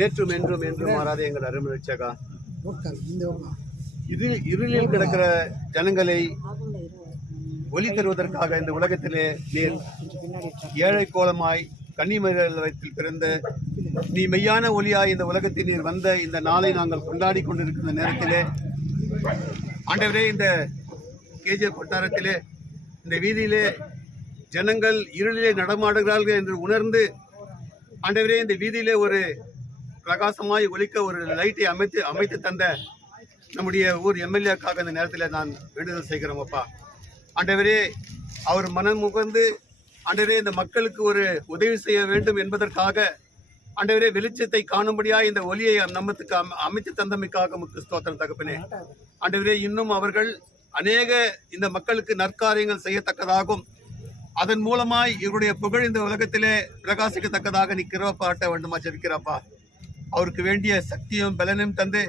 நேற்றும் என்றும் என்றும் மாறாத எங்கள் அருமை ரட்சகா, இது இருளில் கிடக்கிற ஜனங்களை ஒளி தருவதற்காக இந்த உலகத்திலே நீர் ஏழை கோலமாய் கன்னிமரியாத்தில் பிறந்த நீ மெய்யான ஒளியாய் இந்த உலகத்தில் நீர் வந்த இந்த நாளை நாங்கள் கொண்டாடி கொண்டிருக்கிற நேரத்திலே ஆண்டவரே, இந்த கேஜிஎஃப் வட்டாரத்திலே இந்த வீதியிலே ஜனங்கள் இருளிலே நடமாடுகிறார்கள் என்று உணர்ந்து ஆண்டவரே, இந்த வீதியிலே ஒரு பிரகாசமாய் ஒலிக்க ஒரு லைட்டை அமைத்து தந்த நம்முடைய ஊர் எம்எல்ஏக்காக இந்த நேரத்தில் நான் வேண்டுதல் செய்கிறோம் அப்பா. ஆண்டவரே, அவர் மனம் முகந்து ஆண்டவரே இந்த மக்களுக்கு ஒரு உதவி செய்ய வேண்டும் என்பதற்காக ஆண்டவரே வெளிச்சத்தை காணும்படியாக இந்த ஒலியை நம்மத்துக்கு அமைத்து தந்தமைக்காக முத்து ஸ்தோத்திரம் தகப்பனே. ஆண்டவரே, இன்னும் அவர்கள் அநேக இந்த மக்களுக்கு நற்காரியங்கள் செய்யத்தக்கதாகும், அதன் மூலமாய் இவருடைய புகழ் இந்த உலகத்திலே பிரகாசிக்கத்தக்கதாக நீ கிருபை வேண்டுமா ஜெபிக்கிறப்பா. அவருக்கு வேண்டிய சக்தியும் பலனும் தந்து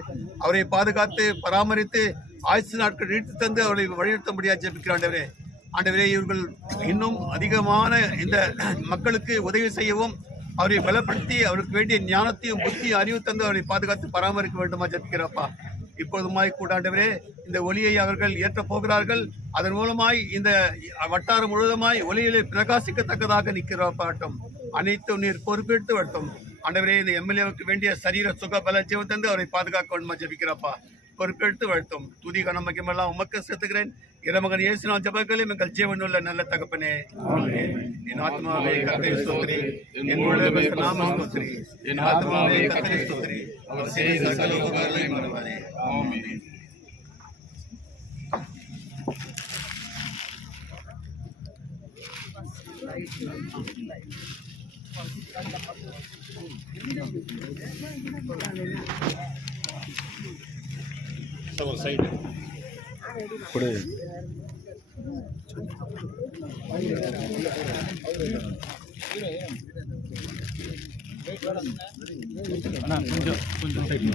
அவரை பாதுகாத்து பராமரித்து ஆயுசு நாட்கள் நீட்டு தந்து அவரை வழிநடத்த முடியாது ஜெபிக்கிறாண்டவரே. ஆண்டவரே, இவர்கள் இன்னும் அதிகமான இந்த மக்களுக்கு உதவி செய்யவும் அவரை பலப்படுத்தி அவருக்கு வேண்டிய ஞானத்தையும் புத்தியும் அறிவு தந்து அவரை பாதுகாத்து பராமரிக்க வேண்டுமா ஜெபிக்கிறப்பா. இப்பொழுதுமாய் கூட ஆண்டவரே, இந்த ஒளியை அவர்கள் ஏற்ற போகிறார்கள், அதன் மூலமாய் இந்த வட்டாரம் முழுவதுமாய் ஒளியிலே பிரகாசிக்கத்தக்கதாக நிற்கிறப்பாட்டும் அனைத்தும் நீர் பொறுப்பெடுத்து வரட்டும். ஆண்டவரே, இந்த எம்எல்ஏவுக்கு வேண்டிய சரீர சுக பல ஜீவன் தந்து அவரை பாதுகாக்க வேண்டுமா ஜெபிக்கிறப்பா. பொறுப்பெடுத்து வாழ்த்தும். துதி கனமக்கியமெல்லாம் உமக்கு செலுத்துகிறேன். இரமகன் இயேசுவின் ஜெபங்களையும் எங்கள் ஜீவனுள்ள நல்ல தகப்பனே. என் ஆத்மாவே கர்த்தரை ஸ்தோத்திரி, என் முழு நாம ஸ்தோத்திரி, என் ஆத்மாவே கர்த்தரை ஸ்தோத்திரி, அவர் செய்த சகல உபகாரங்களையும் மறவாதே. ஆமென். சைடு கொடு. கொஞ்சம் சைடு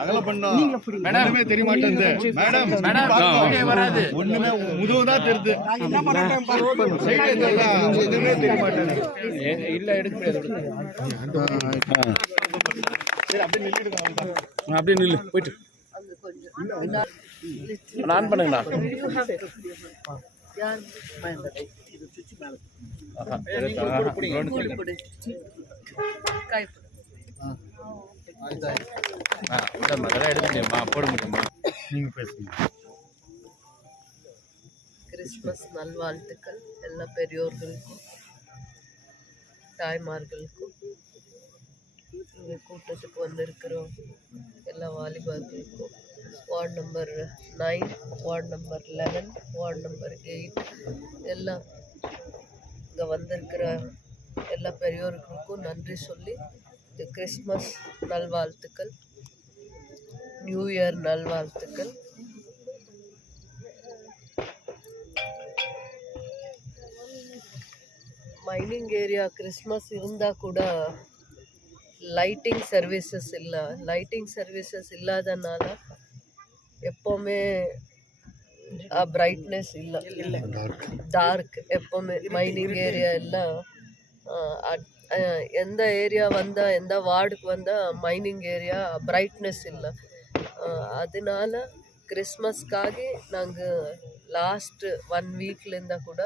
அகல பண்ணோம். மேடமே தெரிய மாட்டேங்குது. மேடம் வராது, ஒண்ணுமே முதுகுதான் தெரியுது. எதுவுமே தெரிய மாட்டேங்குது. இல்ல எடுக்க முடியாது. சரி, அப்படியே நில்லுங்க. அப்படியே நில்லு போயிட்டு ஆன் பண்ணுங்கண்ணா. கிறிஸ்மஸ் நல்வாழ்த்துக்கள் எல்லா பெரியோர்களுக்கும் தாய்மார்களுக்கும், இங்கே கூட்டத்துக்கு வந்திருக்கிறோம் எல்லா வாலிபர்களுக்கும், ward number 9, ward number 11, ward number 8 எல்லாம் இங்கே வந்திருக்கிற எல்லா பெரியோர்களுக்கும் நன்றி சொல்லி கிறிஸ்மஸ் நல்வாழ்த்துக்கள், நியூ இயர் நல்வாழ்த்துக்கள். மைனிங் ஏரியா கிறிஸ்மஸ் இருந்தால் கூட லைட்டிங் சர்வீசஸ் இல்லை. லைட்டிங் சர்வீசஸ் இல்லாதனால எப்போவுமே பிரைட்னஸ் இல்லை, டார்க் எப்போவுமே மைனிங் ஏரியா எல்லாம். எந்த ஏரியா வந்தால், எந்த வார்டுக்கு வந்தால் மைனிங் ஏரியா பிரைட்னஸ் இல்லை. அதனால கிறிஸ்மஸ்க்காக நாங்கள் லாஸ்ட்டு 1 வீக்லேருந்தா கூட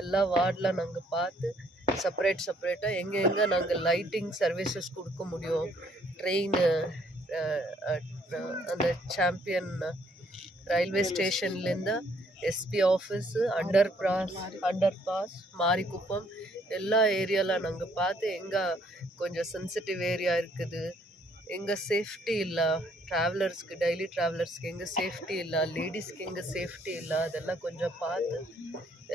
எல்லா வார்டில் நாங்கள் பார்த்து செப்பரேட்டாக எங்கே நாங்கள் லைட்டிங் சர்வீசஸ் கொடுக்க முடியும். ட்ரெயின் அந்த சாம்பியன் ரயில்வே ஸ்டேஷன்லேருந்து SP office, underpass, Marikuppam எல்லா ஏரியாவில் நாங்கள் பார்த்து எங்கே கொஞ்சம் சென்சிட்டிவ் ஏரியா இருக்குது, எங்கே சேஃப்டி இல்லை, ட்ராவலர்ஸ்க்கு டெய்லி ட்ராவலர்ஸ்க்கு எங்கே சேஃப்டி இல்லை, லேடிஸ்க்கு எங்கே சேஃப்டி இல்லை, அதெல்லாம் கொஞ்சம் பார்த்து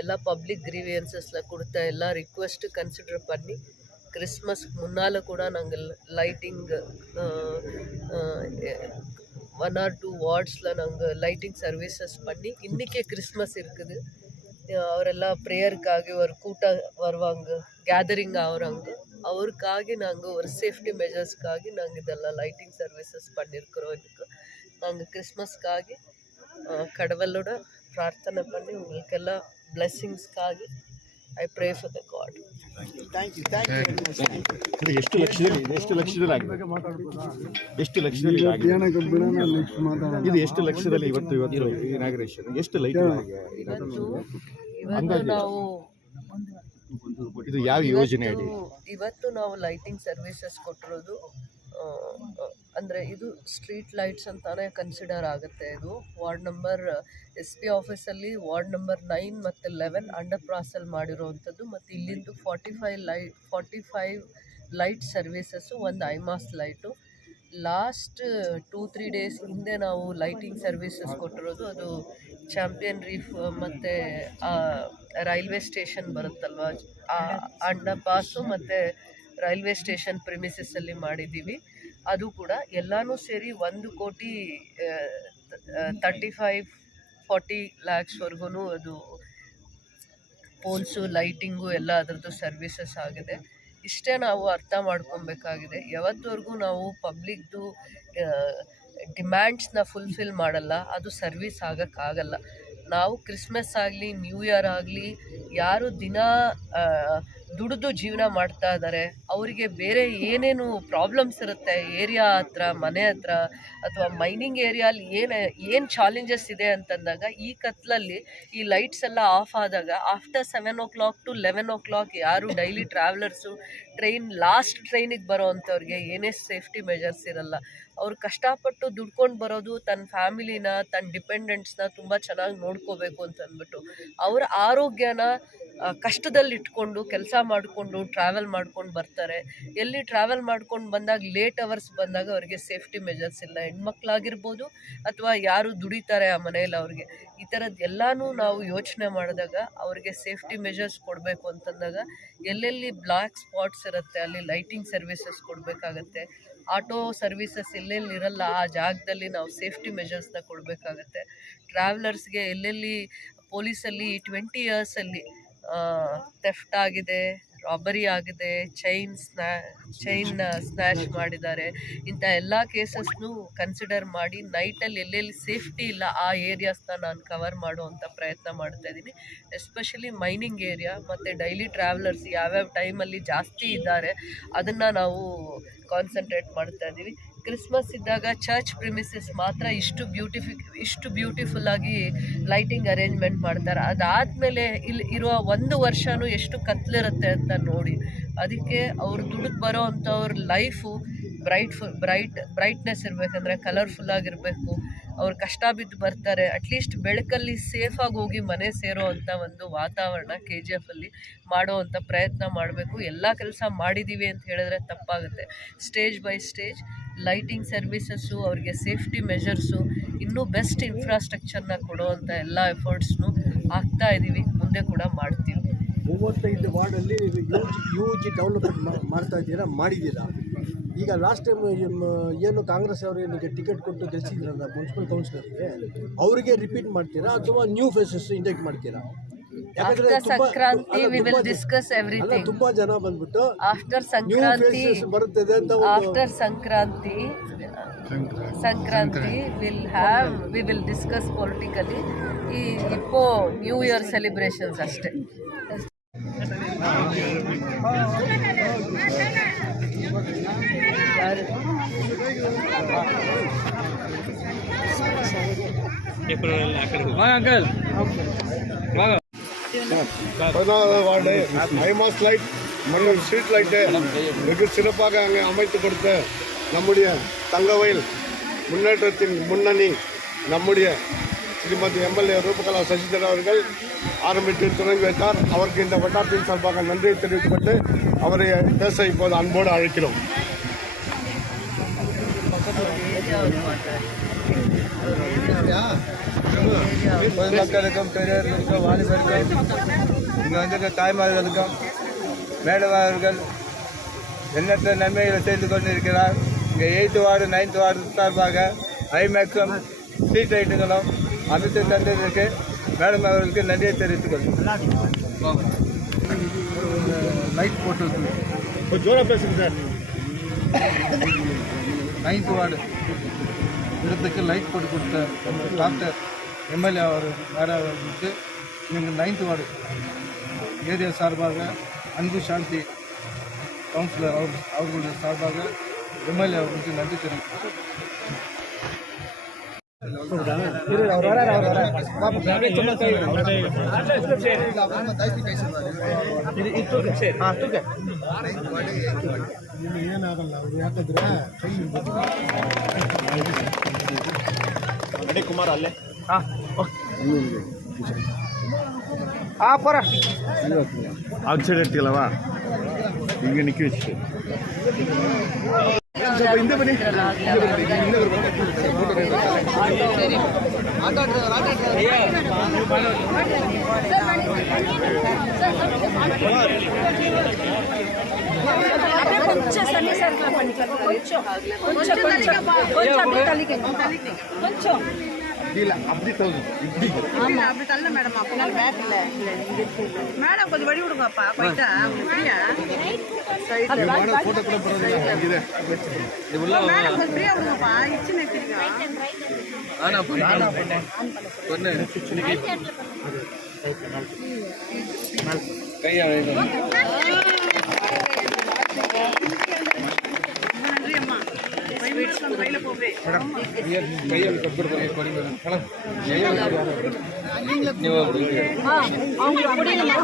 எல்லா பப்ளிக் கிரீவியன்சஸில் கொடுத்த எல்லா ரிக்வெஸ்ட்டு கன்சிடர் பண்ணி கிறிஸ்மஸ் முன்னால் கூட நாங்கள் லைட்டிங் 1 or 2 வார்ட்ஸில் நாங்கள் லைட்டிங் சர்வீசஸ் பண்ணி இன்றைக்கே கிறிஸ்மஸ் இருக்குது. அவரெல்லாம் ப்ரேயருக்காக ஒரு கூட்டம் வருவாங்க, கேதரிங் ஆகுறாங்க. அவருக்காக நாங்கள் ஒரு சேஃப்டி மெஜர்ஸ்க்காக நாங்கள் இதெல்லாம் லைட்டிங் சர்வீசஸ் பண்ணியிருக்கிறோம். இதுக்கு நாங்கள் கிறிஸ்மஸ்க்காக கடவுளோட பிரார்த்தனை பண்ணி உங்களுக்கெல்லாம் பிளெஸ்ஸிங்ஸ்க்காக I pray for the god. Thank you ಎಷ್ಟು ಲಕ್ಷದಲ್ಲಿ ಆಗಿದೆ ಇದು ಎಷ್ಟು ಲಕ್ಷದಲ್ಲಿ ಇವತ್ತು ಇನಾಗ್ರೇಷನ್ ಎಷ್ಟು ಲೈಟ್ ಇವತ್ತು ನಾವು ಇದು ಯಾವ ಯೋಜನೆ ಅಡಿ ಇವತ್ತು ನಾವು ಲೈಟಿಂಗ್ ಸರ್ವಿಸಸ್ ಕೊಟ್ಟಿರೋದು ಅಂದರೆ ಇದು ಸ್ಟ್ರೀಟ್ ಲೈಟ್ಸ್ ಅಂತಾನೆ ಕನ್ಸಿಡರ್ ಆಗುತ್ತೆ. ಇದು ವಾರ್ಡ್ ನಂಬರ್ SP ಆಫೀಸಲ್ಲಿ ವಾರ್ಡ್ ನಂಬರ್ 9 ಮತ್ತು 11 ಅಂಡರ್ ಪಾಸಲ್ಲಿ ಮಾಡಿರೋವಂಥದ್ದು. ಮತ್ತು ಇಲ್ಲಿಂದು 45 ಲೈಟ್ ಸರ್ವಿಸಸ್ಸು, ಒಂದು ಐಮಾಸ್ ಲೈಟು. ಲಾಸ್ಟ್ 2-3 ಡೇಸ್ ಹಿಂದೆ ನಾವು ಲೈಟಿಂಗ್ ಸರ್ವಿಸಸ್ ಕೊಟ್ಟಿರೋದು ಅದು ಚಾಂಪಿಯನ್ ರೀಫ್ ಮತ್ತು ರೈಲ್ವೆ ಸ್ಟೇಷನ್ ಬರುತ್ತಲ್ವ, ಆ ಅಂಡರ್ ಪಾಸು ಮತ್ತು ರೈಲ್ವೆ ಸ್ಟೇಷನ್ ಪ್ರಿಮಿಸಸ್ಸಲ್ಲಿ ಮಾಡಿದ್ದೀವಿ. ಅದು ಕೂಡ ಎಲ್ಲನೂ ಸೇರಿ 1,35-40 ಲ್ಯಾಕ್ಸ್ವರೆಗೂ ಅದು ಪೋಲ್ಸು ಲೈಟಿಂಗು ಎಲ್ಲ ಅದರದ್ದು ಸರ್ವಿಸಸ್ ಆಗಿದೆ. ಇಷ್ಟೇ ನಾವು ಅರ್ಥ ಮಾಡ್ಕೊಬೇಕಾಗಿದೆ. ಯಾವತ್ತವರೆಗೂ ನಾವು ಪಬ್ಲಿಕ್ದು ಡಿಮ್ಯಾಂಡ್ಸ್ನ ಫುಲ್ಫಿಲ್ ಮಾಡಲ್ಲ, ಅದು ಸರ್ವಿಸ್ ಆಗೋಕ್ಕಾಗಲ್ಲ. ನಾವು ಕ್ರಿಸ್ಮಸ್ ಆಗಲಿ ನ್ಯೂ ಇಯರ್ ಆಗಲಿ ಯಾರು ದಿನ ದುಡಿದು ಜೀವನ ಮಾಡ್ತಾ ಇದ್ದಾರೆ ಅವರಿಗೆ ಬೇರೆ ಏನೇನು ಪ್ರಾಬ್ಲಮ್ಸ್ ಇರುತ್ತೆ ಏರಿಯಾ ಹತ್ರ, ಮನೆ ಹತ್ರ ಅಥವಾ ಮೈನಿಂಗ್ ಏರಿಯಲ್ಲಿ ಏನು ಚಾಲೆಂಜಸ್ ಇದೆ ಅಂತಂದಾಗ ಈ ಕತ್ಲಲ್ಲಿ ಈ ಲೈಟ್ಸ್ ಎಲ್ಲ ಆಫ್ ಆದಾಗ ಆಫ್ಟರ್ 7 o'clock to 11 o'clock ಯಾರು ಡೈಲಿ ಟ್ರಾವೆಲರ್ಸು ಲಾಸ್ಟ್ ಟ್ರೈನಿಗೆ ಬರೋ ಅಂಥವ್ರಿಗೆ ಏನೇ ಸೇಫ್ಟಿ ಮೆಜರ್ಸ್ ಇರಲ್ಲ. ಅವ್ರು ಕಷ್ಟಪಟ್ಟು ದುಡ್ಕೊಂಡು ಬರೋದು ತನ್ನ ಫ್ಯಾಮಿಲಿನ, ತನ್ನ ಡಿಪೆಂಡೆಂಟ್ಸ್ನ ತುಂಬ ಚೆನ್ನಾಗಿ ನೋಡ್ಕೋಬೇಕು ಅಂತಂದ್ಬಿಟ್ಟು ಅವ್ರ ಆರೋಗ್ಯನ ಕಷ್ಟದಲ್ಲಿ ಇಟ್ಕೊಂಡು ಕೆಲಸ ಮಾಡಿಕೊಂಡು ಟ್ರಾವೆಲ್ ಮಾಡ್ಕೊಂಡು ಬರ್ತಾರೆ. ಎಲ್ಲಿ ಟ್ರಾವೆಲ್ ಮಾಡ್ಕೊಂಡು ಬಂದಾಗ ಲೇಟ್ ಅವರ್ಸ್ ಬಂದಾಗ ಅವ್ರಿಗೆ ಸೇಫ್ಟಿ ಮೆಜರ್ಸ್ ಇಲ್ಲ. ಹೆಣ್ಮಕ್ಳಾಗಿರ್ಬೋದು ಅಥವಾ ಯಾರು ದುಡಿತಾರೆ ಆ ಮನೇಲಿ ಅವ್ರಿಗೆ ಈ ಥರದ್ದು ಎಲ್ಲನೂ ನಾವು ಯೋಚನೆ ಮಾಡಿದಾಗ ಅವ್ರಿಗೆ ಸೇಫ್ಟಿ ಮೆಜರ್ಸ್ ಕೊಡಬೇಕು ಅಂತಂದಾಗ ಎಲ್ಲೆಲ್ಲಿ ಬ್ಲ್ಯಾಕ್ ಸ್ಪಾಟ್ಸ್ ಇರುತ್ತೆ ಅಲ್ಲಿ ಲೈಟಿಂಗ್ ಸರ್ವಿಸಸ್ ಕೊಡಬೇಕಾಗತ್ತೆ. ಆಟೋ ಸರ್ವಿಸಸ್ ಎಲ್ಲೆಲ್ಲಿ ಇರಲ್ಲ ಆ ಜಾಗದಲ್ಲಿ ನಾವು ಸೇಫ್ಟಿ ಮೆಜರ್ಸ್ನ ಕೊಡಬೇಕಾಗತ್ತೆ. ಟ್ರಾವೆಲರ್ಸ್ಗೆ ಎಲ್ಲೆಲ್ಲಿ ಪೊಲೀಸಲ್ಲಿ 20 ಇಯರ್ಸಲ್ಲಿ ಥೆಫ್ಟ್ ಆಗಿದೆ, ರಾಬರಿ ಆಗಿದೆ, ಚೈನ್ ಸ್ನ್ಯಾಚ್ ಮಾಡಿದ್ದಾರೆ, ಇಂಥ ಎಲ್ಲ ಕೇಸಸ್ನು ಕನ್ಸಿಡರ್ ಮಾಡಿ ನೈಟಲ್ಲಿ ಎಲ್ಲೆಲ್ಲಿ ಸೇಫ್ಟಿ ಇಲ್ಲ ಆ ಏರಿಯಾಸ್ನ ನಾನು ಕವರ್ ಮಾಡುವಂಥ ಪ್ರಯತ್ನ ಮಾಡ್ತಾಯಿದ್ದೀನಿ. ಎಸ್ಪೆಷಲಿ ಮೈನಿಂಗ್ ಏರಿಯಾ ಮತ್ತು ಡೈಲಿ ಟ್ರಾವೆಲರ್ಸ್ ಯಾವ್ಯಾವ ಟೈಮಲ್ಲಿ ಜಾಸ್ತಿ ಇದ್ದಾರೆ ಅದನ್ನು ನಾವು ಕಾನ್ಸಂಟ್ರೇಟ್ ಮಾಡ್ತಾಯಿದ್ದೀವಿ. ಕ್ರಿಸ್ಮಸ್ ಇದ್ದಾಗ ಚರ್ಚ್ ಪ್ರಿಮಿಸಸ್ ಮಾತ್ರ ಇಷ್ಟು ಬ್ಯೂಟಿಫುಲ್ಲಾಗಿ ಲೈಟಿಂಗ್ ಅರೇಂಜ್ಮೆಂಟ್ ಮಾಡ್ತಾರೆ. ಅದಾದಮೇಲೆ ಇಲ್ಲಿ ಇರುವ 1 ವರ್ಷವೂ ಎಷ್ಟು ಕತ್ಲಿರುತ್ತೆ ಅಂತ ನೋಡಿ. ಅದಕ್ಕೆ ಅವ್ರು ದುಡಿದು ಬರೋ ಅಂಥವ್ರ ಲೈಫು ಬ್ರೈಟ್ನೆಸ್ ಇರಬೇಕಂದ್ರೆ ಕಲರ್ಫುಲ್ಲಾಗಿರಬೇಕು. ಅವ್ರು ಕಷ್ಟ ಬಿದ್ದು ಬರ್ತಾರೆ, ಅಟ್ಲೀಸ್ಟ್ ಬೆಳಕಲ್ಲಿ ಸೇಫಾಗಿ ಹೋಗಿ ಮನೆ ಸೇರೋ ಅಂಥ ಒಂದು ವಾತಾವರಣ KGFಲ್ಲಿ ಮಾಡೋ ಅಂಥ ಪ್ರಯತ್ನ ಮಾಡಬೇಕು. ಎಲ್ಲ ಕೆಲಸ ಮಾಡಿದ್ದೀವಿ ಅಂತ ಹೇಳಿದ್ರೆ ತಪ್ಪಾಗುತ್ತೆ. Stage by stage lighting services, ಅವ್ರಿಗೆ ಸೇಫ್ಟಿ ಮೆಜರ್ಸು, ಇನ್ನೂ ಬೆಸ್ಟ್ ಇನ್ಫ್ರಾಸ್ಟ್ರಕ್ಚರ್ನ ಕೊಡುವಂಥ ಎಲ್ಲ ಎಫರ್ಟ್ಸ್ನು ಆಗ್ತಾ ಇದ್ದೀವಿ, ಮುಂದೆ ಕೂಡ ಮಾಡ್ತೀವಿ. 35 ವಾರ್ಡಲ್ಲಿ ಯೂಜ್ ಡೆವಲಪ್ಮೆಂಟ್ ಮಾಡ್ತಾ ಇದ್ದೀರಾ, ಮಾಡಿದ್ದೀರಾ. ಈಗ ಲಾಸ್ಟ್ ಟೈಮ್ ಏನು ಕಾಂಗ್ರೆಸ್ ಅವರು ಏನಕ್ಕೆ ಟಿಕೆಟ್ ಕೊಟ್ಟು ಗೆಲ್ಸಿದ್ರಲ್ಲ ಮುನ್ಸಿಪಲ್ ಕೌನ್ಸಿಲರ್ಗೆ, ಅವರಿಗೆ ರಿಪೀಟ್ ಮಾಡ್ತೀರಾ ಅಥವಾ ನ್ಯೂ ಫೇಸಸ್ ಇಂಜೆಕ್ಟ್ ಮಾಡ್ತೀರಾ? After Sankranti we will discuss everything. ತುಂಬಾ ಜನ ಬಂದ್ಬಿಟ್ಟು After Sankranti ಬರುತ್ತದೆ ಅಂತ after Sankranti we will discuss politically. ಈ ಇಪ್ಪೋ ನ್ಯೂ ಇಯರ್ ಸೆಲಿಬ್ರೇಷನ್ಸ್ ಅಷ್ಟೇ. வார்டு ஐமாஸ் லைட் மற்றும் ஸ்ட்ரீட் லைட்டு வெகு சிறப்பாக அங்கே அமைத்து கொடுத்த நம்முடைய தங்கவயல் முன்னேற்றத்தின் முன்னணி நம்முடைய ஸ்ரீமதி MLA ரூபகலா சசிதரன் அவர்கள் ஆரம்பித்து தொடங்கி வைத்தார். அவருக்கு இந்த வட்டாரத்தின் சார்பாக நன்றியை தெரிவித்துக் கொண்டு அவரை பேச இப்போது அன்போடு அழைக்கிறோம். பொதுமக்களுக்கும் பெரியவர்களுக்கும் வாலிபருக்கும் இங்கே வந்திருக்க தாய்மார்களுக்கும் மேடம் அவர்கள் எண்ணற்ற நன்மைகளை செய்து கொண்டிருக்கிறார். இங்கே 8th வார்டு 9th வார்டு சார்பாக ஐமேக்ஸும் ஸ்ட்ரீட் லைட்டுகளும் அமைத்து தந்ததற்கு மேடம் அவர்களுக்கு நன்றியை தெரிவித்துக் கொள்கிறேன். லைட் போட்டு ஜோரா பேசுங்க சார். 9th வார்டு இடத்துக்கு லைட் போட்டு கொடுத்த டாக்டர் எம்எல்ஏ அவர் அவர்களுக்கு எங்கள் 9th வார்டு ஏரியா சார்பாக அன்பு சாந்தி கவுன்சிலர் அவர்களுடைய சார்பாக எம்எல்ஏ அவர்களுக்கு நன்றி தெரிவிக்கிறேன். ಏನಾಗಲ್ಲ ಅವ್ರು ಯಾಕಂದ್ರೆ ಕುಮಾರ್ ಅಲ್ಲೇ ಆಕ್ಸಿಡೆಂಟ್ ಇಲ್ಲವಾ ಈಗ ನಿಕ್ಕಿ ಸ್ವಲ್ಪ ಹಿಂದೆ ಬನ್ನಿ. కొంచెం సన్నిసర్గా పనికలు కొంచెం కొంచెం కొంచెం ಇಲ್ಲ அப்படி தோது இப்படி ஆமா அப்படி தள்ள மேடம் அப்பனால பேக் இல்ல மேடம் கொஞ்சம் வழி விடுங்கப்பா போய்ட்டா ஃப்ரீயா சைடுல ಫೋಟೋ ಕೂಡ ಬರೋದಿಲ್ಲ ಇದೆ மேடம் கொஞ்சம் ஃப்ரீயா விடுங்கப்பா இச்சு நிக்கிறீங்க ஆனா பொண்ணு கையா நன்றி அம்மா கையில போவே கையில் கப்பர் கொடி ನೀವು அவங்க புடிங்கமா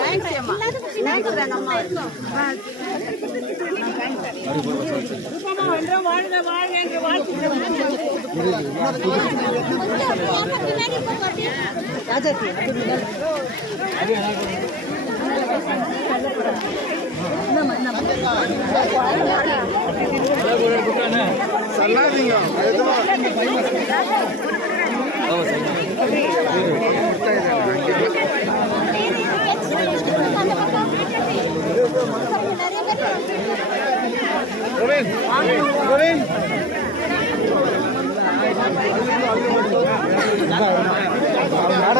தேங்க்ஸ் அம்மா தேங்க்ஸ் அம்மா வாழ்க வாழ்க என்று சொல்லாதீங்க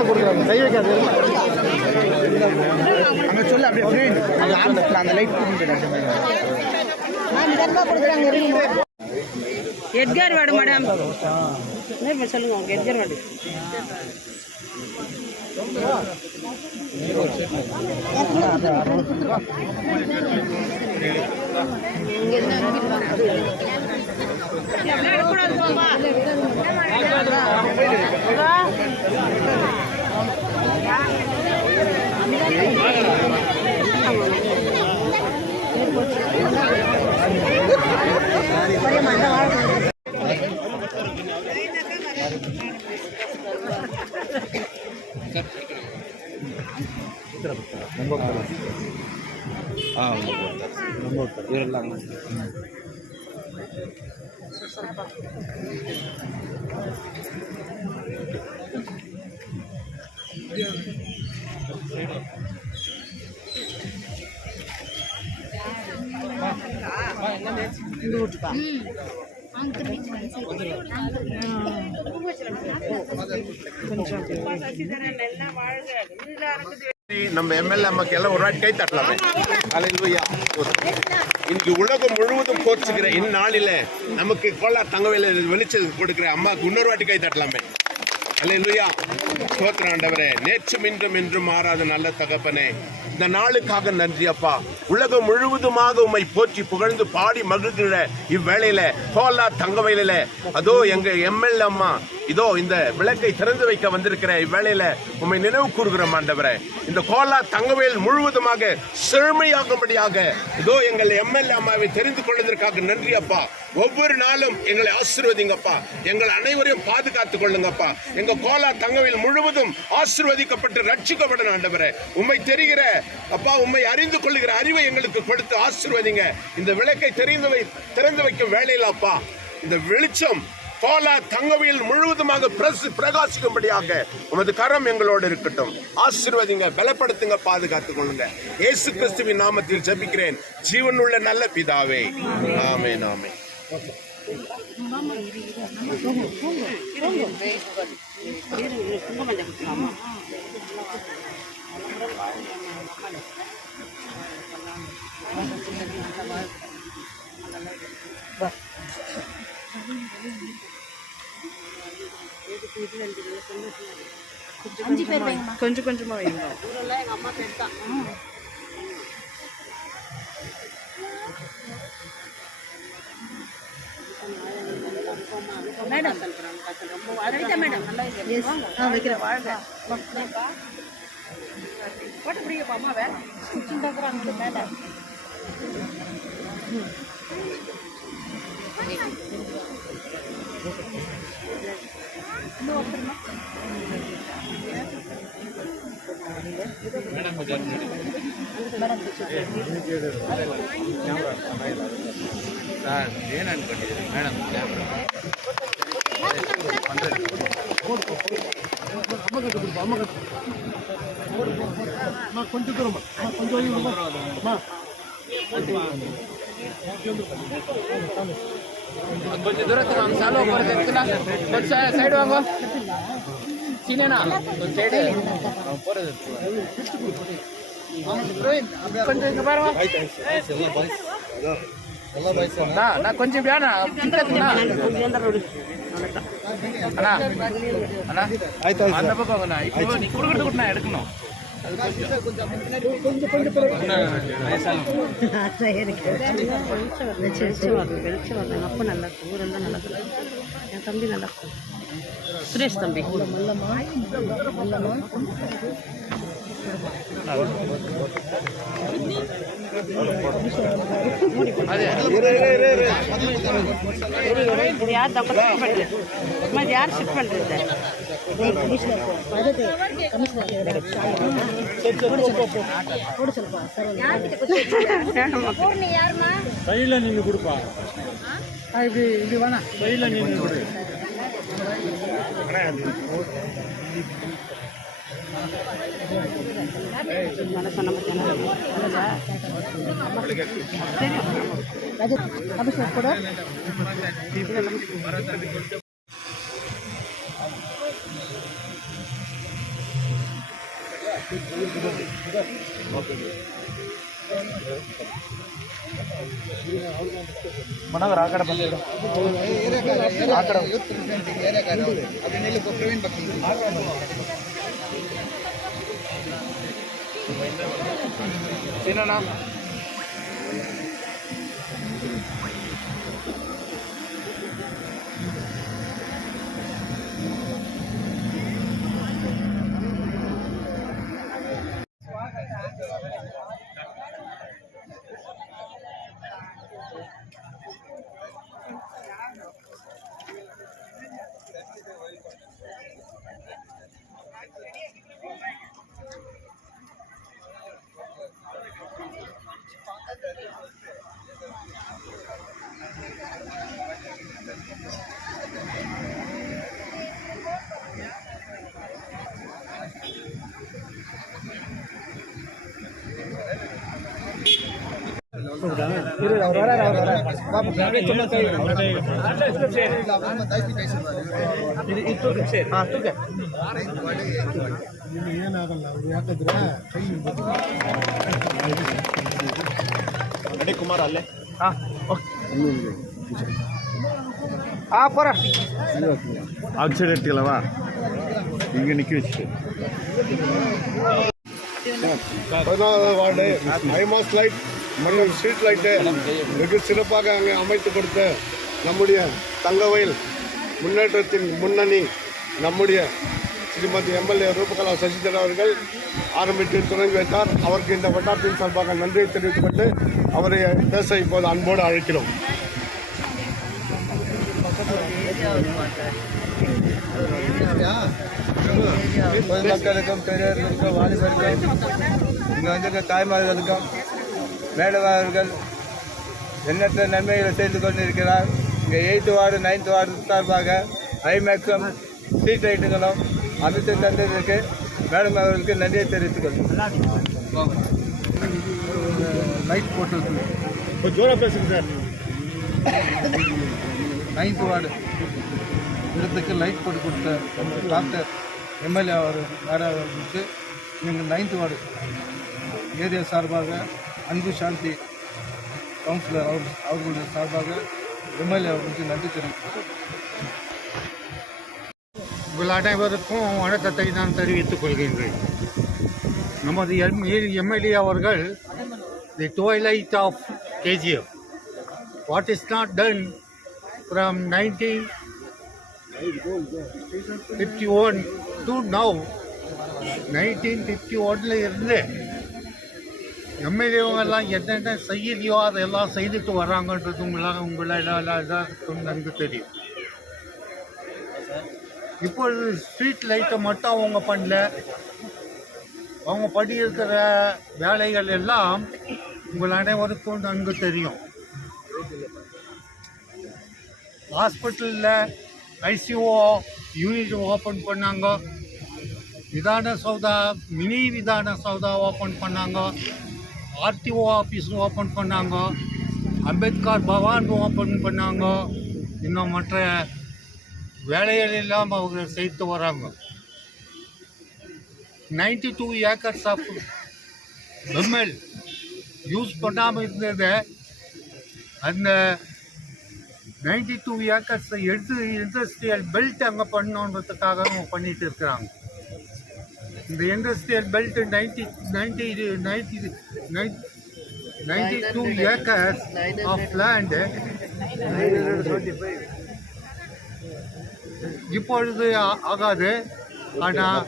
கொடுக்குறாங்க கை வைக்காது அங்க சொல்ல அப்படியே அந்த லைட் எட்கர் வார்டு மேடம் சொல்லுங்க உங்க எட்கர் வார்டு நம்ம எம்எல்ஏ அம்மாக்கு எல்லாம் ஒரு நாள் கை தட்டலாமே. அல்லேலூயா. இன்னைக்கு உலகம் முழுவதும் போற்றுகிற இந்நாளில நமக்கு கோலார் தங்கவேல வெளிச்சம் கொடுக்கிற அம்மாவுக்கு இன்னொரு வாட்டி கை தட்டலாமே. அல்லேலூயா. ஸ்தோத்திரம் ஆண்டவரே. நேற்றும் இன்றும் என்றும் மாறாத நல்ல தகப்பனே, இந்த நாளுக்காக நன்றி அப்பா. உலகம் முழுவதுமாக உம்மை போற்றி புகழ்ந்து பாடி மகிழ்கிற இவ்வேளையில கோலார் தங்கவேலில அதோ எங்க எம்எல்ஏ அம்மா இதோ இந்த விளக்கை திறந்து வைக்க வந்திருக்கிற இவ்வேளையில உம்மை நினைவு கூறுகிறோம் ஆண்டவரே. இந்த கோலார் தங்கவேல் முழுவதுமாக செழுமையாகும்படியாக இதோ எங்கள் எம்எல்ஏ அம்மாவை தெரிந்து கொள்வதற்காக நன்றி அப்பா. ஒவ்வொரு நாளும் எங்களை ஆசீர்வதிங்கப்பா. எங்கள் அனைவரையும் பாதுகாத்துக் கொள்ளுங்கப்பா. எங்க கோலார் தங்கவேல் முழுவதும் ஆசீர்வதிக்கப்பட்டு ரட்சிக்கப்படணும் ஆண்டவரே. உம்மை தெரிகிற அப்பா, உம்மை அறிந்து கொள்ளுகிற அறிவை எங்களுக்கு கொடுத்து ஆசீர்வதிங்க. இந்த விளக்கை திறந்து வைக்கும் வேளையில் அப்பா, இந்த வெளிச்சம் கோலார் தங்கவேல் முழுவதுமாக பிரகாசிக்கும்படியாக உமது கரம் எங்களோடு இருக்கட்டும். ஆசீர்வதிங்க, பலப்படுத்துங்க, பாதுகாத்துக் கொள்ளுங்க. இயேசு கிறிஸ்துவின் நாமத்தில் ஜெபிக்கிறேன் ஜீவனுள்ள நல்ல பிதாவே. ஆமென் ஆமென். கொஞ்சம் கொஞ்சமாக வைங்க. மேடம் மேடம் வைக்கிறேன் வாழ்க போட்டு பிடிக்கப்பா அம்மா வேலை மேடம். கொஞ்சம் தூரம் கொஞ்சம் தூரத்துக்கு வாங்க சாலோ போகிறது இருக்குண்ணா கொஞ்சம் சைடு வாங்க சீனேண்ணா கொஞ்சம் சைடு போகிறது கொஞ்சம் இங்கே பாருங்க நான் கொஞ்சம் வேணா அண்ணா அண்ணா அந்த பக்கம் வாங்கண்ணா இப்போ நீ கொடுக்கறது கூட நான் எடுக்கணும் அப்போ நல்லா இருக்கும் ஊரெல்லாம் நல்லா இருக்கும். என் தம்பி நல்லா இருக்கும். சுரேஷ் தம்பி யார் தப்பு பண்ணுறது யார் ஷிஃப்ட் பண்ணுறது கையில் நின்று கொடுப்பா இது வேணா கையில் நின்று கொடு அபிஷேக் கூட ಮನಗರ ಆ ಕಡೆ ಬಂದಿದ್ದು ಆ ಕಡೆ ಏನಣ್ಣ ಏನಾಗಲ್ಲ ಯಾಕಂದ್ರೆ ಅಡೆ ಕುಮಾರ್ ಅಲ್ಲೇ ಪರ ಆಕ್ಸಿಡೆಂಟ್ ಇಲ್ಲವಾ இங்க நிக்க வச்சு 14வது வார்டு ஐமாஸ் லைட் மற்றும் ஸ்ட்ரீட் லைட்டு வெகு சிறப்பாக அங்கே அமைத்து கொடுத்த நம்முடைய தங்கவயல் முன்னேற்றத்தின் முன்னணி நம்முடைய ஸ்ரீமதி எம்எல்ஏ ரூபகலா சசிதரன் அவர்கள் ஆரம்பித்து தொடங்கி வைத்தார். அவருக்கு இந்த வட்டாரத்தின் சார்பாக நன்றியை தெரிவித்துக் கொண்டு அவரை பேச இப்போது அன்போடு அழைக்கிறோம். பொதுமக்களுக்கும் பெரியவர்களுக்கும் வாலிபர்களுக்கும் இங்கே வந்திருக்க தாய்மார்களுக்கும் மேலவார்கள் எண்ணற்ற நன்மைகளை செய்து கொண்டிருக்கிறார். இங்கே 8th வார்டு 9th வார்டு சார்பாக ஐமேக்ஸும் ஸ்ட்ரீட் லைட்டுகளும் அமைத்து தந்ததற்கு மேடம் அவர்களுக்கு நன்றியை தெரிவித்துக் கொள்கிறேன். லைட் போட்டு ஜோரா பேசுங்க சார். 9th வார்டு இடத்துக்கு லைட் போட்டு கொடுத்த டாக்டர் எம்எல்ஏ அவர் மேடம் அவர்களுக்கு எங்கள் 9th வார்டு ஏரியா சார்பாக அன்பு சாந்தி கவுன்சிலர் அவர்களுடைய சார்பாக எம்எல்ஏ அவர்களுக்கு நன்றி தெரிவிக்கிறேன். உங்கள் அனைவருக்கும் வணக்கத்தை நான் தெரிவித்துக் கொள்கின்றேன். நமது எம்எல்ஏ அவர்கள் the twilight of KGF what is not done from 1951 to now 1951 இருந்து எம்எல்ஏவங்கெல்லாம் என்னென்ன செய்யலையோ அதெல்லாம் செய்துட்டு வராங்கன்றது எல்லாருக்கும் நன்கு தெரியும். இப்பொழுது ஸ்ட்ரீட் லைட்டை மட்டும் அவங்க பண்ணல, அவங்க பண்ணியிருக்கிற வேலைகள் எல்லாம் உங்கள் அனைவருக்கும் நன்கு தெரியும். ஹாஸ்பிட்டலில் ஐசிஓ யூனிட் ஓப்பன் பண்ணாங்க, விதான சௌதா மினி விதான சௌதா ஓப்பன் பண்ணாங்க, ஆர்டிஓ ஆஃபீஸ் ஓப்பன் பண்ணாங்க, அம்பேத்கர் பவான் ஓப்பன் பண்ணாங்க, இன்னும் மற்ற வேலைகள் எல்லாம் அவங்க செய்து வராங்க. 92 ஏக்கர்ஸ் ஆஃப் பெம்மெல் யூஸ் பண்ணாமல் இருந்தது, அந்த 92 ஏக்கர்ஸை எடுத்து இண்டஸ்ட்ரியல் பெல்ட் அங்கே பண்ணணுன்றதுக்காக அவங்க பண்ணிட்டு இருக்கிறாங்க. இந்த industrial belt 92 acres of land இப்பொழுது ஆகாது, ஆனால்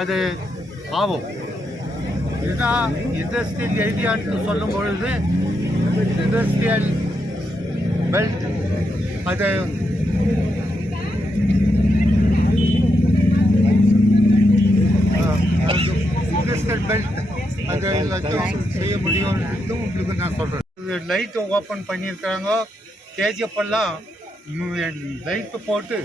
அது ஆகும். இதுதான் இண்டஸ்ட்ரியல் ஏரியான்னு சொல்லும் பொழுது இண்டஸ்ட்ரியல் பெல்ட் அது இண்டஸ்ட்ரியல் பெல்ட் அது எல்லாத்தையும் செய்ய முடியும்ன்றது உங்களுக்கு நான் சொல்கிறேன். லைட்டு ஓப்பன் பண்ணியிருக்காங்க, கேஜிஎஃப் எல்லாம் லைட்டு போட்டு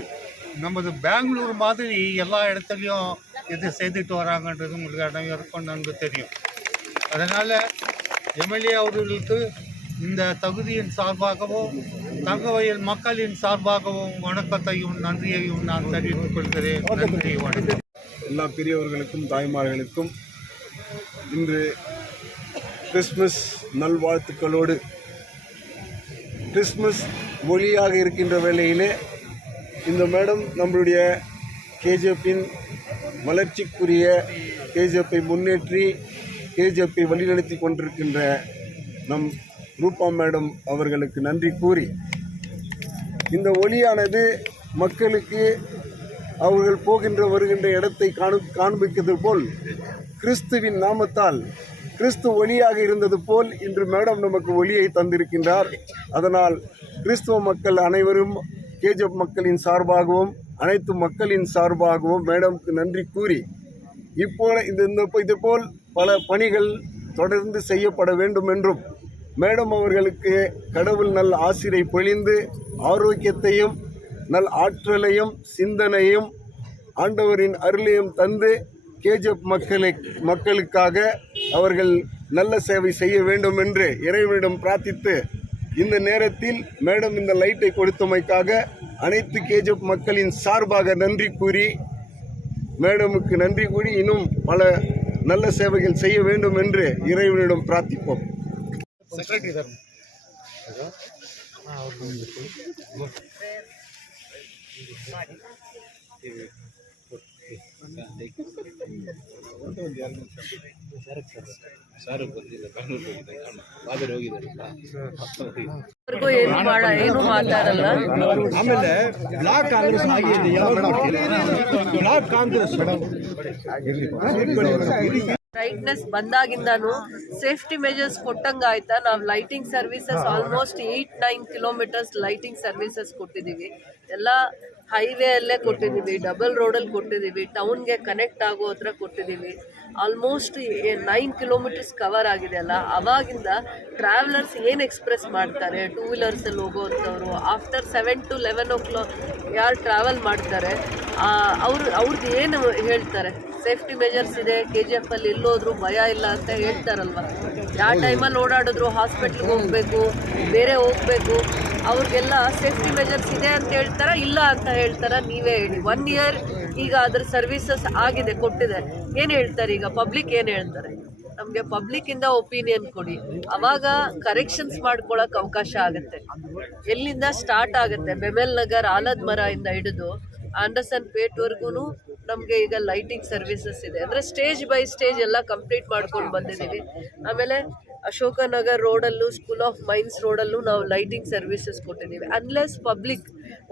நமது பெங்களூர் மாதிரி எல்லா இடத்துலையும் இது செய்துட்டு வராங்கன்றது உங்களுக்கு அனைவருக்கும் நன்கு தெரியும். அதனால் எம்எல்ஏ அவர்களுக்கு இந்த தகுதியின் சார்பாகவும் தங்கவயல் மக்களின் சார்பாகவும் வணக்கத்தையும் நன்றியையும் நான் தெரிவித்துக் கொள்கிறேன். நன்றி, வணக்கம். எல்லா பெரியவர்களுக்கும் தாய்மார்களுக்கும் இன்று கிறிஸ்மஸ் நல்வாழ்த்துக்களோடு கிறிஸ்மஸ் ஒளியாக இருக்கின்ற வேளையிலே இந்த மேடம் நம்மளுடைய கேஜிஎஃப்பின் வளர்ச்சிக்குரிய கேஜிஎஃப்பை முன்னேற்றி கேஜிஎஃப்பை வழிநடத்தி கொண்டிருக்கின்ற நம் ரூபா மேடம் அவர்களுக்கு நன்றி கூறி, இந்த ஒளியானது மக்களுக்கு அவர்கள் போகின்ற வருகின்ற இடத்தை காண்பிக்கிறது போல் கிறிஸ்துவின் நாமத்தால் கிறிஸ்து ஒளியாக இருந்தது போல் இன்று மேடம் நமக்கு ஒளியை தந்திருக்கின்றார். அதனால் கிறிஸ்துவ மக்கள் அனைவரும் கேஜிஎஃப் மக்களின் சார்பாகவும் அனைத்து மக்களின் சார்பாகவும் மேடம்க்கு நன்றி கூறி, இதுபோல் பல பணிகள் தொடர்ந்து செய்யப்பட வேண்டும் என்றும் மேடம் அவர்களுக்கு கடவுள் நல் ஆசிரை பொழிந்து ஆரோக்கியத்தையும் நல் ஆற்றலையும் சிந்தனையும் ஆண்டவரின் அருளையும் தந்து கேஜிஎஃப் மக்களுக்காக அவர்கள் நல்ல சேவை செய்ய வேண்டும் என்று இறைவனிடம் பிரார்த்தித்து, இந்த நேரத்தில் மேடம் இந்த லைட்டை கொடுத்தமைக்காக அனைத்து கேஜிஎஃப் மக்களின் சார்பாக நன்றி கூறி, மேடமுக்கு நன்றி கூறி இன்னும் பல நல்ல சேவைகள் செய்ய வேண்டும் என்று இறைவனிடம் பிரார்த்திப்போம். ಏನು ಮಾತಾಡಲ್ಲ. ಆಮೇಲೆ ಬ್ಲಾಕ್ ಕಾಂಗ್ರೆಸ್ ಬ್ರೈಟ್ನೆಸ್ ಬಂದಾಗಿಂದಾನು ಸೇಫ್ಟಿ ಮೆಜರ್ಸ್ ಕೊಟ್ಟಂಗ ಆಯ್ತಾ. ನಾವು lighting services almost 8-9 kilometres lighting services ಕೊಟ್ಟಿದ್ದೀವಿ. ಎಲ್ಲ ಹೈವೇ ಅಲ್ಲೇ ಕೊಟ್ಟಿದ್ದೀವಿ, ಡಬಲ್ ರೋಡಲ್ಲಿ ಕೊಟ್ಟಿದ್ದೀವಿ, ಟೌನ್ಗೆ ಕನೆಕ್ಟ್ ಆಗೋ ಹತ್ರ ಕೊಟ್ಟಿದ್ದೀವಿ. ಆಲ್ಮೋಸ್ಟ್ 9 ಕಿಲೋಮೀಟರ್ಸ್ ಕವರ್ ಆಗಿದೆ ಅಲ್ಲ. ಅವಾಗಿಂದ ಟ್ರಾವೆಲರ್ಸ್ ಏನು ಎಕ್ಸ್ಪ್ರೆಸ್ ಮಾಡ್ತಾರೆ, 2 ವೀಲರ್ಸಲ್ಲಿ ಹೋಗೋವಂಥವ್ರು ಆಫ್ಟರ್ 7 to 11 o'clock ಯಾರು ಟ್ರಾವೆಲ್ ಮಾಡ್ತಾರೆ ಅವ್ರದ್ದು ಏನು ಹೇಳ್ತಾರೆ, ಸೇಫ್ಟಿ ಮೆಜರ್ಸ್ ಇದೆ, KGF ಅಲ್ಲಿ ಎಲ್ಲೋದ್ರು ಭಯ ಇಲ್ಲ ಅಂತ ಹೇಳ್ತಾರಲ್ವ. ಯಾವ ಟೈಮಲ್ಲಿ ಓಡಾಡಿದ್ರು ಹಾಸ್ಪಿಟ್ಲಿಗೆ ಹೋಗಬೇಕು, ಬೇರೆ ಹೋಗಬೇಕು, ಅವ್ರಿಗೆಲ್ಲ ಸೇಫ್ಟಿ ಮೆಜರ್ಸ್ ಇದೆ ಅಂತ ಹೇಳ್ತಾರ ಇಲ್ಲ ಅಂತ ಹೇಳ್ತಾರ, ನೀವೇ ಹೇಳಿ. 1 year ಈಗ ಅದ್ರ ಸರ್ವಿಸಸ್ ಆಗಿದೆ, ಕೊಟ್ಟಿದೆ. ಏನು ಹೇಳ್ತಾರೆ ಈಗ ಪಬ್ಲಿಕ್ ಏನು ಹೇಳ್ತಾರೆ, ನಮಗೆ ಪಬ್ಲಿಕ್ಕಿಂದ ಒಪಿನಿಯನ್ ಕೊಡಿ, ಅವಾಗ ಕರೆಕ್ಷನ್ಸ್ ಮಾಡ್ಕೊಳಕ್ಕೆ ಅವಕಾಶ ಆಗುತ್ತೆ. ಎಲ್ಲಿಂದ ಸ್ಟಾರ್ಟ್ ಆಗುತ್ತೆ, ಬೆಮೆಲ್ ನಗರ್ ಆಲದ ಮರ ಇಂದ ಹಿಡಿದು ಆಂಡರ್ಸನ್ ಪೇಟ್ವರೆಗೂ ನಮಗೆ ಈಗ ಲೈಟಿಂಗ್ ಸರ್ವಿಸಸ್ ಇದೆ. ಅಂದರೆ ಸ್ಟೇಜ್ ಬೈ ಸ್ಟೇಜ್ ಎಲ್ಲ ಕಂಪ್ಲೀಟ್ ಮಾಡ್ಕೊಂಡು ಬಂದಿದ್ದೀವಿ. ಆಮೇಲೆ ಅಶೋಕನಗರ್ ರೋಡಲ್ಲೂ, ಸ್ಕೂಲ್ ಆಫ್ ಮೈನ್ಸ್ ರೋಡಲ್ಲೂ ನಾವು ಲೈಟಿಂಗ್ ಸರ್ವಿಸಸ್ ಕೊಟ್ಟಿದ್ದೀವಿ. ಅನ್ಲೆಸ್ ಪಬ್ಲಿಕ್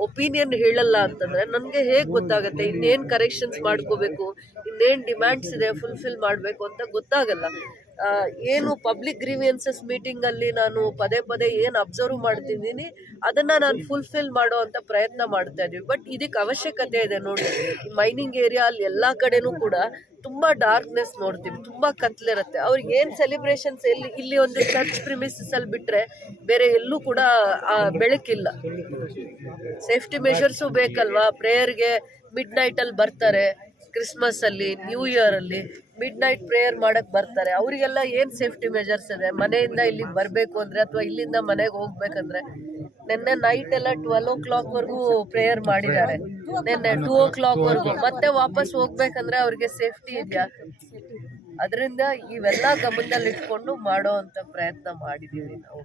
ಒಪಿನಿಯನ್ ಹೇಳಲ್ಲ ಅಂತಂದರೆ ನನಗೆ ಹೇಗೆ ಗೊತ್ತಾಗುತ್ತೆ ಇನ್ನೇನು ಕರೆಕ್ಷನ್ಸ್ ಮಾಡ್ಕೋಬೇಕು, ಇನ್ನೇನು ಡಿಮ್ಯಾಂಡ್ಸ್ ಇದೆ ಫುಲ್ಫಿಲ್ ಮಾಡಬೇಕು ಅಂತ ಗೊತ್ತಾಗಲ್ಲ. ಏನು ಪಬ್ಲಿಕ್ ಗ್ರೀವಿಯನ್ಸಸ್ ಮೀಟಿಂಗಲ್ಲಿ ನಾನು ಪದೇ ಪದೇ ಏನು ಅಬ್ಸರ್ವ್ ಮಾಡ್ತಿದ್ದೀನಿ ಅದನ್ನು ನಾನು ಫುಲ್ಫಿಲ್ ಮಾಡೋ ಅಂತ ಪ್ರಯತ್ನ ಮಾಡ್ತಾ ಇದ್ದೀವಿ. ಬಟ್ ಇದಕ್ಕೆ ಅವಶ್ಯಕತೆ ಇದೆ ನೋಡಿ. ಮೈನಿಂಗ್ ಏರಿಯಾ ಅಲ್ಲಿ ಎಲ್ಲ ಕಡೆನೂ ಕೂಡ ತುಂಬ ಡಾರ್ಕ್ನೆಸ್ ನೋಡ್ತೀವಿ, ತುಂಬ ಕತ್ಲಿರುತ್ತೆ. ಅವ್ರಿಗೆ ಏನು ಸೆಲಿಬ್ರೇಷನ್ಸ್ ಇಲ್ಲಿ ಒಂದು ಚರ್ಚ್ ಪ್ರಿಮಿಸಲ್ಲಿ ಬಿಟ್ಟರೆ ಬೇರೆ ಎಲ್ಲೂ ಕೂಡ ಬೆಳಕಿಲ್ಲ. ಸೇಫ್ಟಿ ಮೆಷರ್ಸು ಬೇಕಲ್ವಾ, ಪ್ರೇಯರ್ಗೆ ಮಿಡ್ ನೈಟಲ್ಲಿ ಬರ್ತಾರೆ, ಕ್ರಿಸ್ಮಸ್ಸಲ್ಲಿ, ನ್ಯೂ ಇಯರಲ್ಲಿ ಮಿಡ್ ನೈಟ್ ಪ್ರೇಯರ್ ಮಾಡೋಕ್ಕೆ ಬರ್ತಾರೆ. ಅವರಿಗೆಲ್ಲ ಏನು ಸೇಫ್ಟಿ ಮೆಜರ್ಸ್ ಇದೆ, ಮನೆಯಿಂದ ಇಲ್ಲಿಗೆ ಬರಬೇಕು ಅಂದರೆ ಅಥವಾ ಇಲ್ಲಿಂದ ಮನೆಗೆ ಹೋಗ್ಬೇಕಂದ್ರೆ. ನಿನ್ನೆ ನೈಟ್ ಎಲ್ಲ 12 o'clockವರೆಗೂ ಪ್ರೇಯರ್ ಮಾಡಿದ್ದಾರೆ, ನಿನ್ನೆ 2 o'clockವರೆಗೂ. ಮತ್ತೆ ವಾಪಸ್ ಹೋಗ್ಬೇಕಂದ್ರೆ ಅವ್ರಿಗೆ ಸೇಫ್ಟಿ ಇದೆಯಾ? ಅದರಿಂದ ಇವೆಲ್ಲ ಗಮನದಲ್ಲಿಟ್ಕೊಂಡು ಮಾಡೋ ಅಂಥ ಪ್ರಯತ್ನ ಮಾಡಿದ್ದೀವಿ ನಾವು.